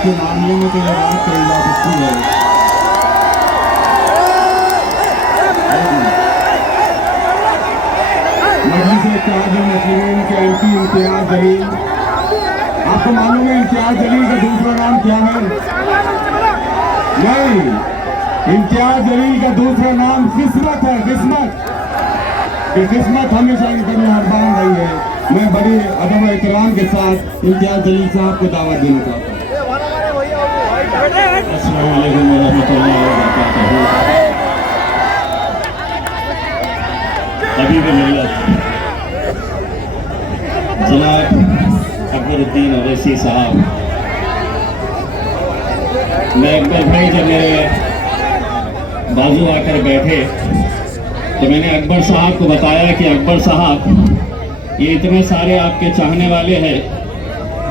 उसके मामले में तो ये बात कही जा सकती है। मुस्लिमीन के एमपी इम्तियाज जलील, आपको मालूम है इम्तियाज जलील का दूसरा नाम क्या है? नहीं, इम्तियाज जलील का दूसरा नाम किस्मत है। किस्मत हमेशा इनका मेहरबान रही है। मैं बड़ी अदब और एहतराम के साथ इम्तियाज जलील साहब को दावत देना चाहता हूँ। अस्सलाम वालेकुम रहमतुल्लाहि व बरकातहू। अभी भी मिल्लत जनाब अकबरुद्दीन अवैसी साहब, मैं अकबर भाई जब मेरे बाजू आकर बैठे तो मैंने अकबर साहब को बताया कि अकबर साहब, ये इतने सारे आपके चाहने वाले हैं,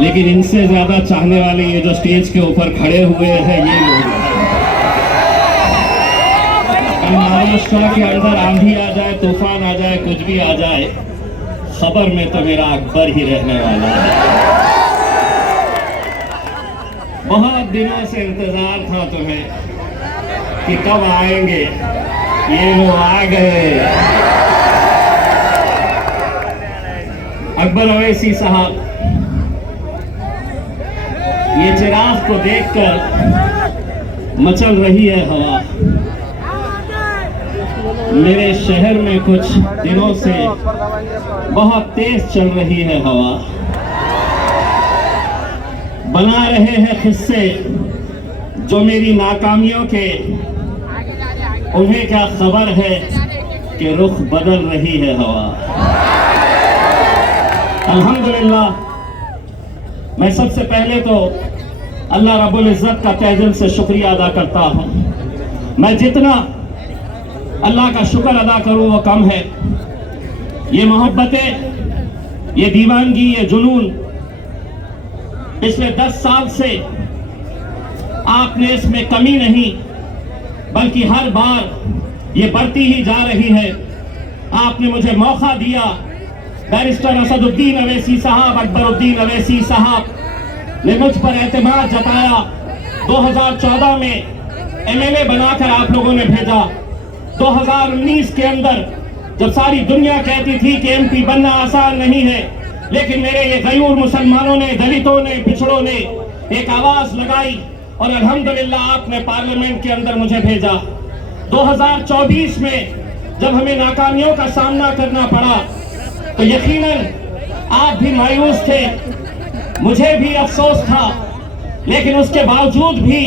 लेकिन इनसे ज़्यादा चाहने वाले ये जो स्टेज के ऊपर खड़े हुए हैं ये लोग हैं। महाराष्ट्र के अंदर आंधी आ जाए, तूफान आ जाए, कुछ भी आ जाए, खबर में तो मेरा अकबर ही रहने वाला है। बहुत दिनों से इंतजार था तुम्हें कि कब आएंगे, ये लोग आ गए। अकबर अवैसी साहब, ये चिराग को देखकर मचल रही है हवा। मेरे शहर में कुछ दिनों से बहुत तेज चल रही है हवा। बना रहे हैं किस्से जो मेरी नाकामियों के, उन्हें क्या खबर है कि रुख बदल रही है हवा। अल्हम्दुलिल्लाह, मैं सबसे पहले तो अल्लाह रब्बुल इज़्ज़त का तहे दिल से शुक्रिया अदा करता हूँ। मैं जितना अल्लाह का शुक्र अदा करूँ वो कम है। ये मोहब्बतें, ये दीवानगी, ये जुनून पिछले 10 साल से आपने इसमें कमी नहीं बल्कि हर बार ये बढ़ती ही जा रही है। आपने मुझे मौका दिया। बैरिस्टर असदुद्दीन अवैसी साहब, अकबरुद्दीन अवैसी साहब ने मुझ पर एतमाद जताया। 2014 में एमएलए बनाकर आप लोगों ने भेजा। 2019 के अंदर जब सारी दुनिया कहती थी कि एमपी बनना आसान नहीं है, लेकिन मेरे ये गयूर मुसलमानों ने, दलितों ने, पिछड़ों ने एक आवाज लगाई और अल्हम्दुलिल्लाह आपने पार्लियामेंट के अंदर मुझे भेजा। 2024 में जब हमें नाकामियों का सामना करना पड़ा तो यकीनन आप भी मायूस थे, मुझे भी अफसोस था, लेकिन उसके बावजूद भी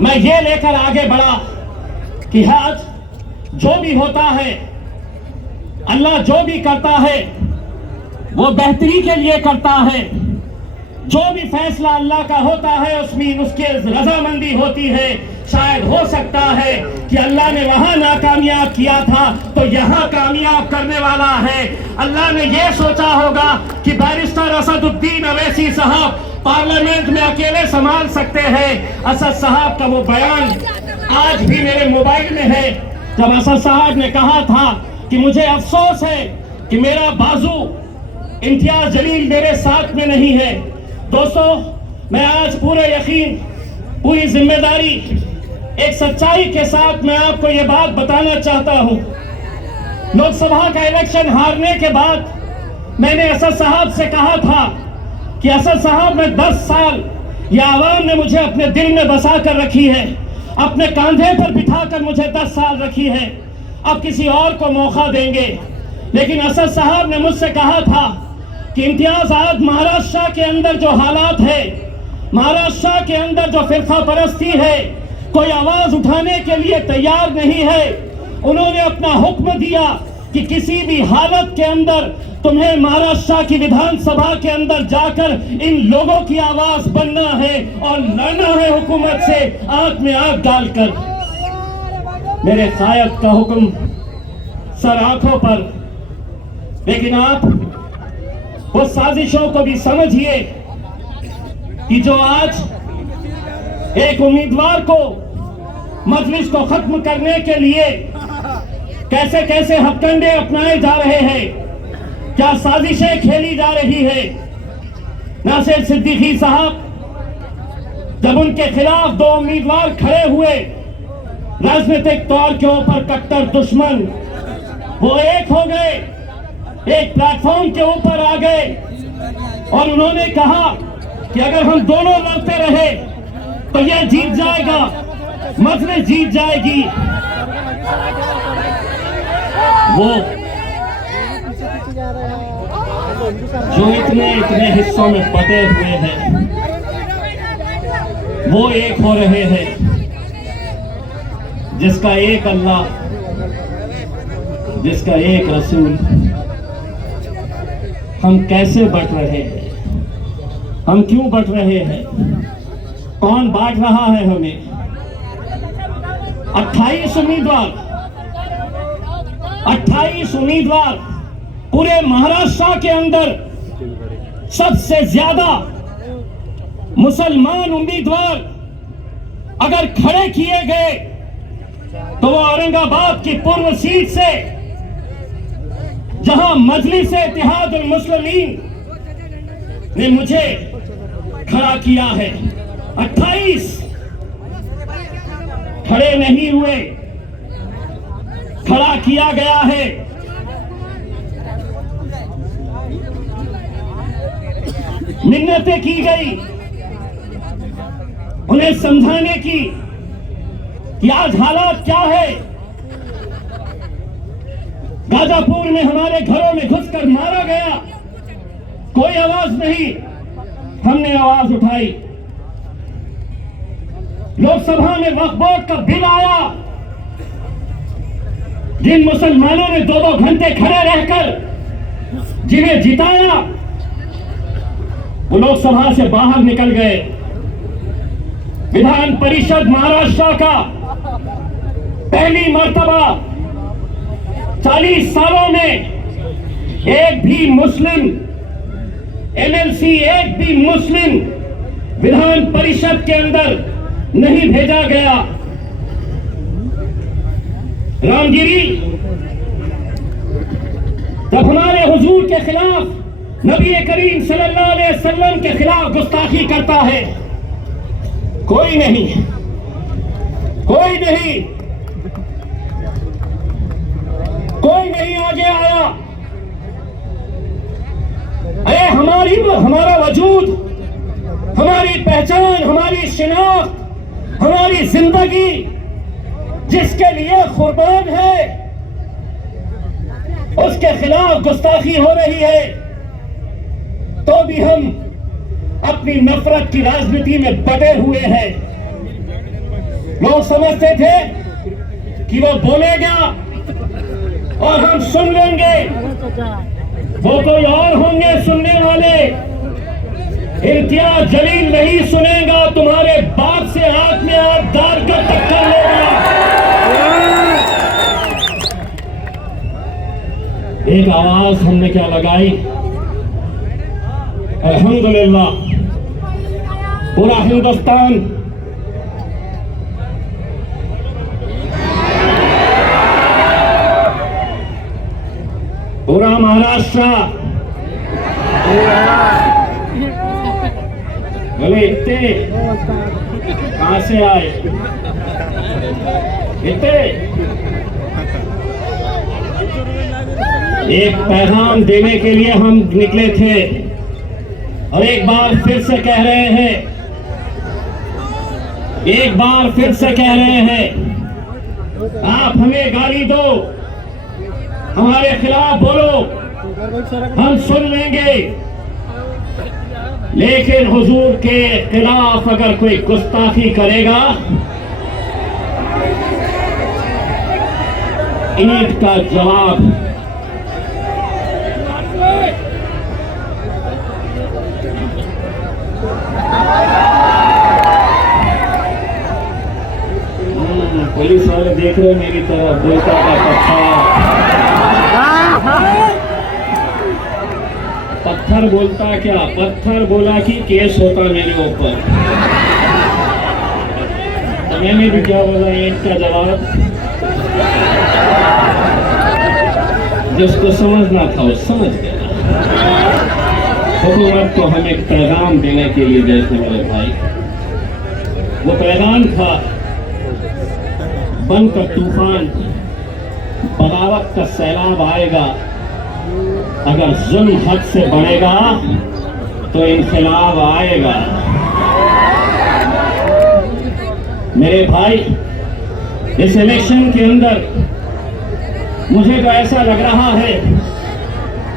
मैं ये लेकर आगे बढ़ा कि आज जो भी होता है, अल्लाह जो भी करता है वो बेहतरी के लिए करता है। जो भी फैसला अल्लाह का होता है उसमें उसकी रजामंदी होती है। शायद हो सकता है कि अल्लाह ने वहां नाकामयाब किया था तो यहाँ कामयाब करने वाला है। अल्लाह ने यह सोचा होगा कि बैरिस्टर असदुद्दीन अवैसी साहब पार्लियामेंट में अकेले संभाल सकते हैं। असद साहब का वो बयान आज भी मेरे मोबाइल में है, जब असद साहब ने कहा था कि मुझे अफसोस है कि मेरा बाजू इम्तियाज जलील मेरे साथ में नहीं है। दोस्तों, मैं आज पूरे यकीन, पूरी जिम्मेदारी, एक सच्चाई के साथ मैं आपको ये बात बताना चाहता हूँ। लोकसभा का इलेक्शन हारने के बाद मैंने असद साहब से कहा था कि असद साहब, मैं 10 साल ये आवाम ने मुझे अपने दिल में बसा कर रखी है, अपने कंधे पर बिठाकर मुझे 10 साल रखी है, अब किसी और को मौका देंगे। लेकिन असद साहब ने मुझसे कहा था कि इम्तियाज, आज महाराष्ट्र के अंदर जो हालात है, महाराष्ट्र के अंदर जो फिरका परस्ती है, कोई आवाज उठाने के लिए तैयार नहीं है। उन्होंने अपना हुक्म दिया कि किसी भी हालत के अंदर तुम्हें महाराष्ट्र की विधानसभा के अंदर जाकर इन लोगों की आवाज बनना है और लड़ना है हुकूमत से आंख में आंख डालकर। मेरे कायद का हुक्म सर आंखों पर, लेकिन आप वो साजिशों को भी समझिए कि जो आज एक उम्मीदवार को, मजलिस को खत्म करने के लिए कैसे कैसे हथकंडे अपनाए जा रहे हैं, क्या साजिशें खेली जा रही है। नासिर सिद्दीकी साहब, जब उनके खिलाफ दो उम्मीदवार खड़े हुए, राजनीतिक तौर के ऊपर कट्टर दुश्मन, वो एक हो गए, एक प्लेटफॉर्म के ऊपर आ गए और उन्होंने कहा कि अगर हम दोनों लड़ते रहे तो ये जीत जाएगा, मजलिस जीत जाएगी। वो जो इतने इतने हिस्सों में बटे हुए हैं, वो एक हो रहे हैं, जिसका एक अल्लाह, जिसका एक रसूल। हम कैसे बट रहे हैं, हम क्यों बट रहे हैं, कौन बांट रहा है हमें? 28 उम्मीदवार पूरे महाराष्ट्र के अंदर सबसे ज्यादा मुसलमान उम्मीदवार अगर खड़े किए गए तो वो औरंगाबाद की पूर्व सीट से, जहां मजलिस इत्तेहादुल मुस्लिमीन ने मुझे खड़ा किया है, 28 खड़े नहीं हुए, खड़ा किया गया है। मिन्नतें की गई उन्हें समझाने की कि आज हालात क्या है। गाजापुर में हमारे घरों में घुसकर मारा गया, कोई आवाज नहीं, हमने आवाज उठाई। लोकसभा में वक्फ बोर्ड का बिल आया, जिन मुसलमानों ने 2-2 घंटे खड़े रहकर जिन्हें जिताया, वो लोकसभा से बाहर निकल गए। विधान परिषद महाराष्ट्र का पहली मर्तबा 40 सालों में एक भी मुस्लिम एमएलसी, एक भी मुस्लिम विधान परिषद के अंदर नहीं भेजा गया। रामगिरी जब हमारे हुजूर के खिलाफ, नबी करीम सल्लल्लाहु अलैहि वसल्लम के खिलाफ गुस्ताखी करता है, कोई नहीं, कोई नहीं, कोई नहीं आगे आया। अरे हमारा वजूद, हमारी पहचान, हमारी शिनाख्त, हमारी जिंदगी जिसके लिए कुर्बान है, उसके खिलाफ गुस्ताखी हो रही है, तो भी हम अपनी नफरत की राजनीति में बटे हुए हैं। लोग समझते थे कि वो बोलेगा और हम सुन लेंगे, वो कोई और होंगे सुनने वाले। इम्तियाज जलील नहीं सुनेगा, तुम्हारे बाप से हाथ में हाथ डाल कर टक्कर लेगा। एक आवाज हमने क्या लगाई, अल्हम्दुलिल्लाह पूरा हिंदुस्तान पूरा महाराष्ट्र, बोले इतने कहां से आए, इतने एक पैगाम देने के लिए हम निकले थे और एक बार फिर से कह रहे हैं, एक बार फिर से कह रहे हैं, आप हमें गाली दो, हमारे खिलाफ बोलो, हम सुन लेंगे, लेकिन हुजूर के खिलाफ अगर कोई गुस्ताखी करेगा, ईंट का जवाब। पुलिस वाले देख रहे मेरी तरफ, बोलता पत्थर बोलता क्या, पत्थर बोला कि केस होता मेरे ऊपर। तो मैंने भी क्या बोला, ईंट का जवाब। जिसको समझना था वो समझ गया। हुकूमत को हम एक पैगाम देने के लिए जैसे मेरे भाई वो पैगाम था, बनकर तूफान बगावत का सैलाब आएगा, अगर जुल्म हद से बढ़ेगा तो इनकलाब आएगा। मेरे भाई, इस इलेक्शन के अंदर मुझे तो ऐसा लग रहा है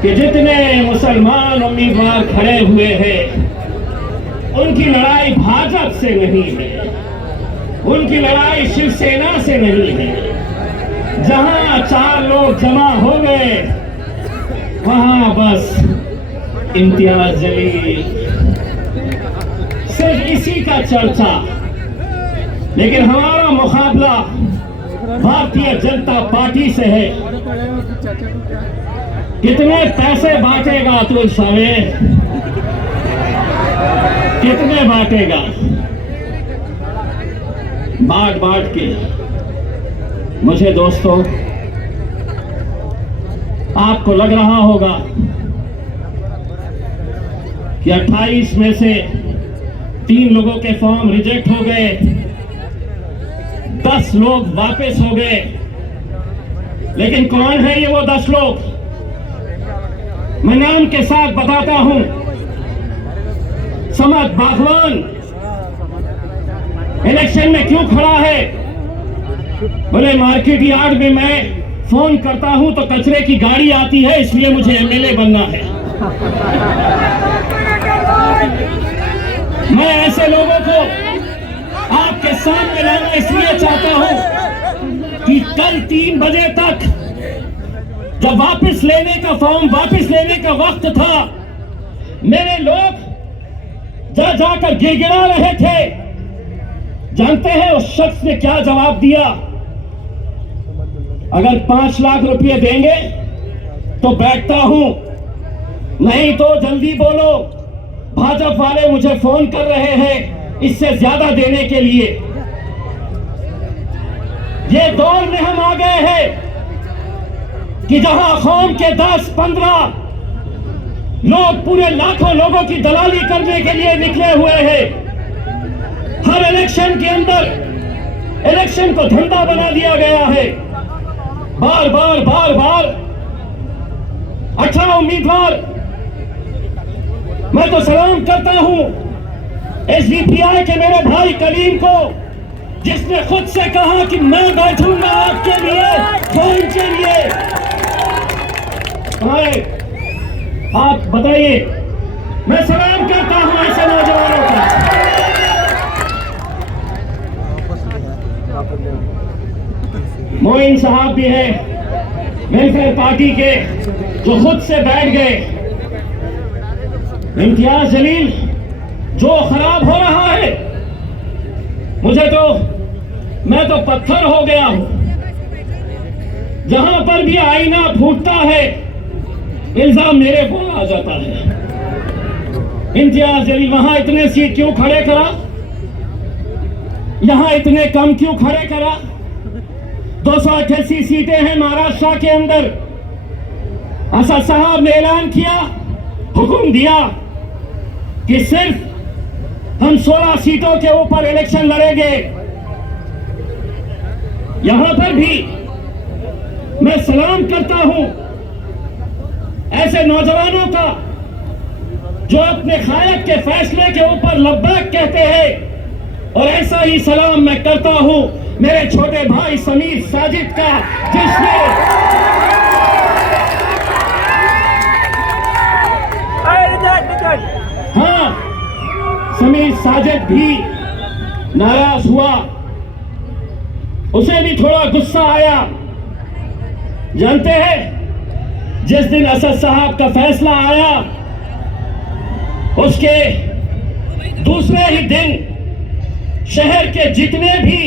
कि जितने मुसलमान उम्मीदवार खड़े हुए हैं, उनकी लड़ाई भाजपा से नहीं है, उनकी लड़ाई शिवसेना से नहीं है। जहां 4 लोग जमा हो गए, वहां बस इम्तियाज जलील, सिर्फ इसी का चर्चा। लेकिन हमारा मुकाबला भारतीय जनता पार्टी से है। कितने पैसे बांटेगा तू साले, कितने बांटेगा? बांट बांट के मुझे दोस्तों, आपको लग रहा होगा कि 28 में से 3 लोगों के फॉर्म रिजेक्ट हो गए, 10 लोग वापस हो गए। लेकिन कौन है ये वो 10 लोग? मैं नाम के साथ बताता हूं। समद बागवान इलेक्शन में क्यों खड़ा है? बोले मार्केट यार्ड में मैं फोन करता हूं तो कचरे की गाड़ी आती है, इसलिए मुझे एमएलए बनना है। मैं ऐसे लोगों को आपके सामने लाना इसलिए चाहता हूं कि कल 3 बजे तक जब वापस लेने का फॉर्म वापस लेने का वक्त था, मेरे लोग जा जाकर गिड़गिड़ा रहे थे। जानते हैं उस शख्स ने क्या जवाब दिया? अगर 5 लाख रुपए देंगे तो बैठता हूं, नहीं तो जल्दी बोलो, भाजपा वाले मुझे फोन कर रहे हैं इससे ज्यादा देने के लिए। ये दौर में हम आ गए हैं कि जहां कौम के 10-15 लोग पूरे लाखों लोगों की दलाली करने के लिए निकले हुए हैं। हर इलेक्शन के अंदर इलेक्शन को धंधा बना दिया गया है। बार बार 18 उम्मीदवार। मैं तो सलाम करता हूं एसडीपीआई के मेरे भाई कलीम को, जिसने खुद से कहा कि मैं बैठूंगा आपके लिए, फोन के लिए। आप बताइए, मैं सलाम करता हूं ऐसे नौजवानों का। मोइन साहब भी है वेलफेयर पार्टी के, जो खुद से बैठ गए। इम्तियाज जलील, जो खराब हो रहा है, मैं तो पत्थर हो गया हूं। जहां पर भी आईना फूटता है, इल्जाम मेरे को आ जाता है। इम्तियाज जलील वहां इतने सीट क्यों खड़े करा, यहां इतने कम क्यों खड़े करा? 288 सीटें हैं महाराष्ट्र के अंदर। असद साहब ने ऐलान किया, हुक्म दिया कि सिर्फ हम 16 सीटों के ऊपर इलेक्शन लड़ेंगे। यहां पर भी मैं सलाम करता हूं ऐसे नौजवानों का जो अपने खायक के फैसले के ऊपर लब्बैक कहते हैं। और ऐसा ही सलाम मैं करता हूं मेरे छोटे भाई समीर साजिद का, जिसने हाँ, समीर साजिद भी नाराज हुआ, उसे भी थोड़ा गुस्सा आया। जानते हैं, जिस दिन असद साहब का फैसला आया, उसके दूसरे ही दिन शहर के जितने भी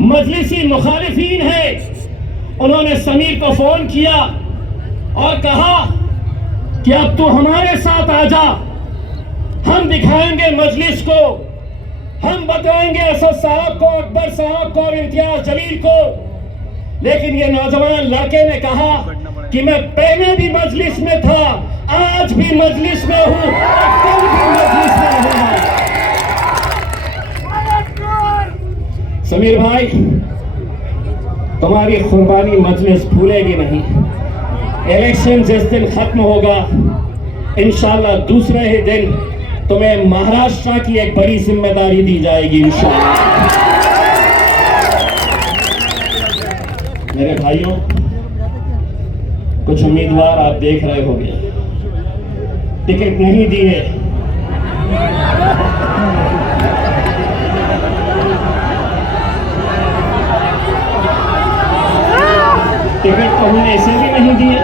मजलिसी मुखालिफीन हैं, उन्होंने समीर को फोन किया और कहा कि अब तू हमारे साथ आ जा, हम दिखाएंगे मजलिस को, हम बताएंगे असद साहब को, अकबर साहब को और इम्तियाज जलील को। लेकिन ये नौजवान लड़के ने कहा कि मैं पहले भी मजलिस में था, आज भी मजलिस में हूं और कल भी मजलिस में हूं। समीर भाई, तुम्हारी कुर्बानी मजलिस भूलेगी नहीं। इलेक्शन जिस दिन खत्म होगा, इंशाल्लाह दूसरे ही दिन तुम्हें महाराष्ट्र की एक बड़ी जिम्मेदारी दी जाएगी इंशाल्लाह। मेरे भाइयों, कुछ उम्मीदवार आप देख रहे होंगे टिकट नहीं दिए, टिकट तो हमने इसे भी नहीं दिए,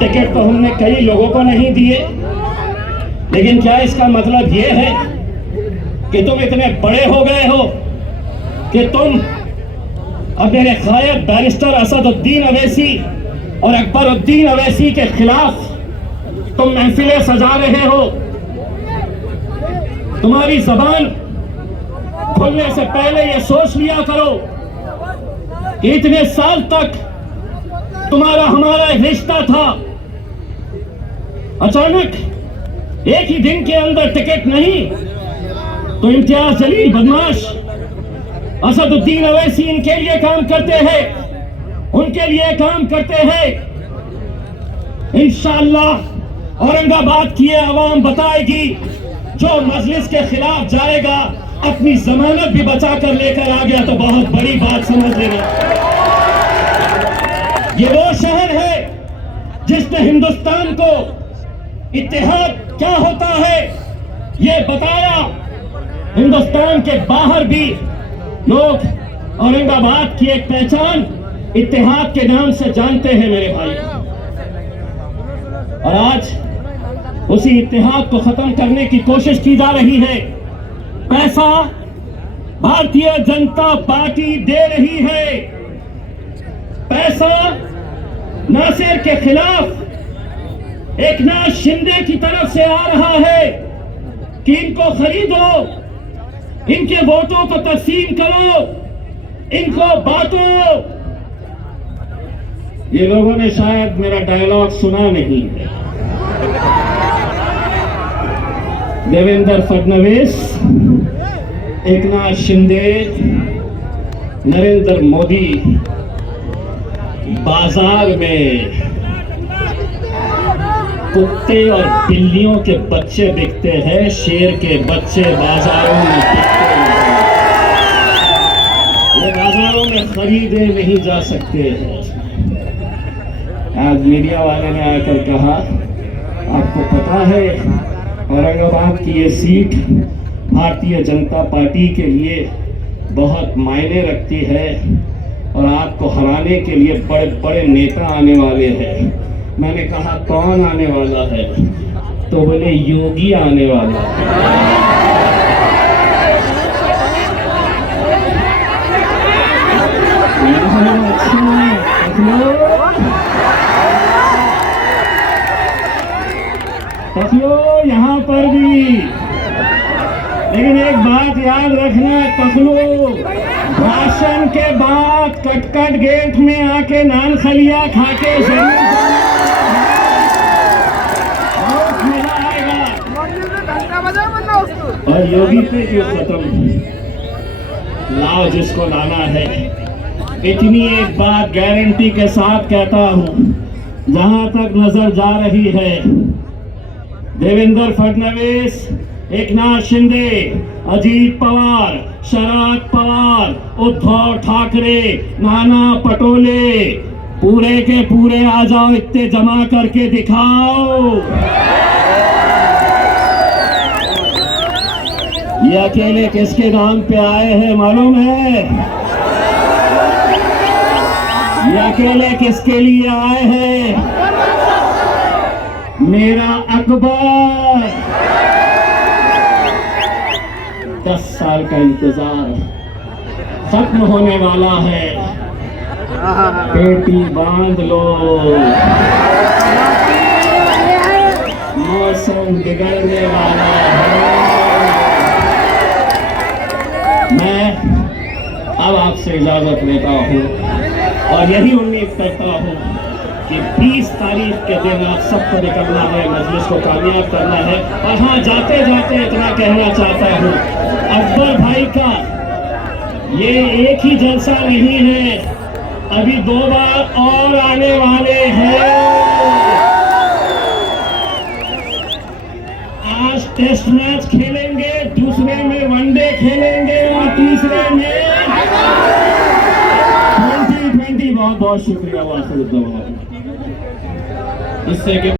टिकट तो हमने कई लोगों को नहीं दिए। लेकिन क्या इसका मतलब यह है कि तुम इतने बड़े हो गए हो कि तुम अब मेरे खायद बैरिस्टर असदुद्दीन अवैसी और अकबरुद्दीन अवैसी के खिलाफ तुम महफिलें सजा रहे हो? तुम्हारी जबान खुलने से पहले यह सोच लिया करो कि इतने साल तक तुम्हारा हमारा एक रिश्ता था, अचानक एक ही दिन के अंदर टिकट नहीं, तो इम्तियाज जलील बदमाश असदुद्दीन अवैसी इनके लिए काम करते हैं, उनके लिए काम करते हैं। इंशाअल्लाह औरंगाबाद की आवाम बताएगी, जो मजलिस के खिलाफ जाएगा अपनी जमानत भी बचा कर लेकर आ गया तो बहुत बड़ी बात समझ लेना। ये वो शहर है जिसने हिंदुस्तान को इत्तेहाद क्या होता है ये बताया। हिंदुस्तान के बाहर भी लोग औरंगाबाद की एक पहचान इत्तेहाद के नाम से जानते हैं मेरे भाई। और आज उसी इत्तेहाद को खत्म करने की कोशिश की जा रही है। पैसा भारतीय जनता पार्टी दे रही है, पैसा नासिर के खिलाफ एकनाथ शिंदे की तरफ से आ रहा है कि इनको खरीदो, इनके वोटों को तकसीम करो, इनको बांटो। ये लोगों ने शायद मेरा डायलॉग सुना नहीं है। देवेंद्र फडणवीस, एकनाथ शिंदे, नरेंद्र मोदी बाजार में कुत्ते और बिल्लियों के बच्चे बिकते हैं, शेर के बच्चे बाजारों में बिकते हैं। ये बाजारों में खरीदे नहीं जा सकते हैं। आज मीडिया वाले ने आकर कहा, आपको पता है औरंगाबाद की ये सीट भारतीय जनता पार्टी के लिए बहुत मायने रखती है और आपको हराने के लिए बड़े बड़े नेता आने वाले हैं। मैंने कहा कौन आने वाला है? तो बोले योगी आने वाला है। यहाँ पर भी, लेकिन एक बात याद रखना पखलो, भाषण के बाद कटकट गेट में आके नान खलिया खाके जरूर बहुत मजा आएगा। और योगी पे क्यों खत्म, लाओ जिसको लाना है। इतनी एक बात गारंटी के साथ कहता हूं, जहां तक नजर जा रही है, देवेंद्र फडणवीस, एकनाथ शिंदे, अजीत पवार, शरद पवार, उद्धव ठाकरे, नाना पटोले, पूरे के पूरे आ जाओ, इतने जमा करके दिखाओ। ये अकेले किसके नाम पे आए हैं मालूम है? ये अकेले किसके लिए आए हैं? मेरा अकबर। 10 साल का इंतजार खत्म होने वाला है, पेटी बांध लो, मौसम बिगड़ने वाला है। मैं अब आपसे इजाजत लेता हूँ और यही उम्मीद करता हूँ कि 20 तारीख के दिन आप सबको निकलना है, मजलिस को कामयाब करना है। और हाँ, जाते जाते इतना कहना चाहता हूँ, अकबर भाई का ये एक ही जलसा नहीं है, अभी 2 बार और आने वाले हैं। आज टेस्ट मैच खेलेंगे, दूसरे में वनडे खेलेंगे और तीसरे में T20। बहुत बहुत शुक्रिया। इससे